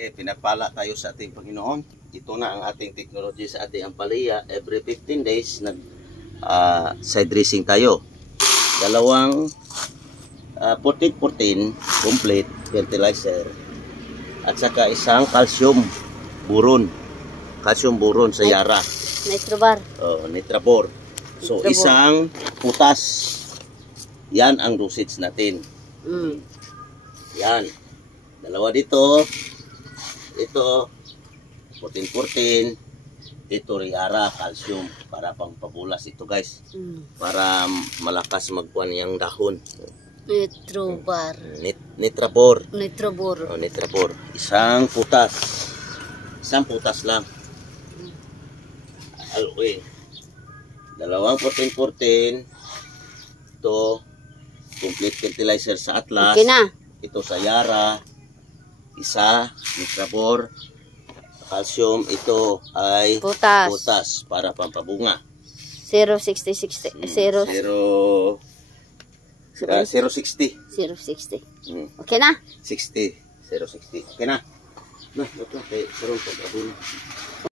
Okay, pinagpala tayo sa ating Panginoon. Ito na ang ating technology sa ating ampalaya. Every 15 days, side dressing tayo. Dalawang 14-14 complete fertilizer. At saka isang calcium buron. Calcium buron sa Yara. Nitrobar. Oh, Nitrabor. So, isang putas. Yan ang dosage natin. Yan. Dalawa dito. Ito, 14-14. Ito, Yara, calcium. Para pang pabulas ito, guys. Para malakas magkuhan yung dahon. Nitrobar. Nitrabor. Nitrabor. Oh, Nitrabor. Isang putas. Isang putas lang. Aluin. Dalawang 14-14. Ito, complete fertilizer sa Atlas. Okay na. Ito sa Yara. Isa, Nitrabor, calcium. Ito ay putas para pampabunga. 0.60. 0.60. 0.60. Okay na? 60. 0.60. Okay na. Nah, ito. Sarong pag-abun.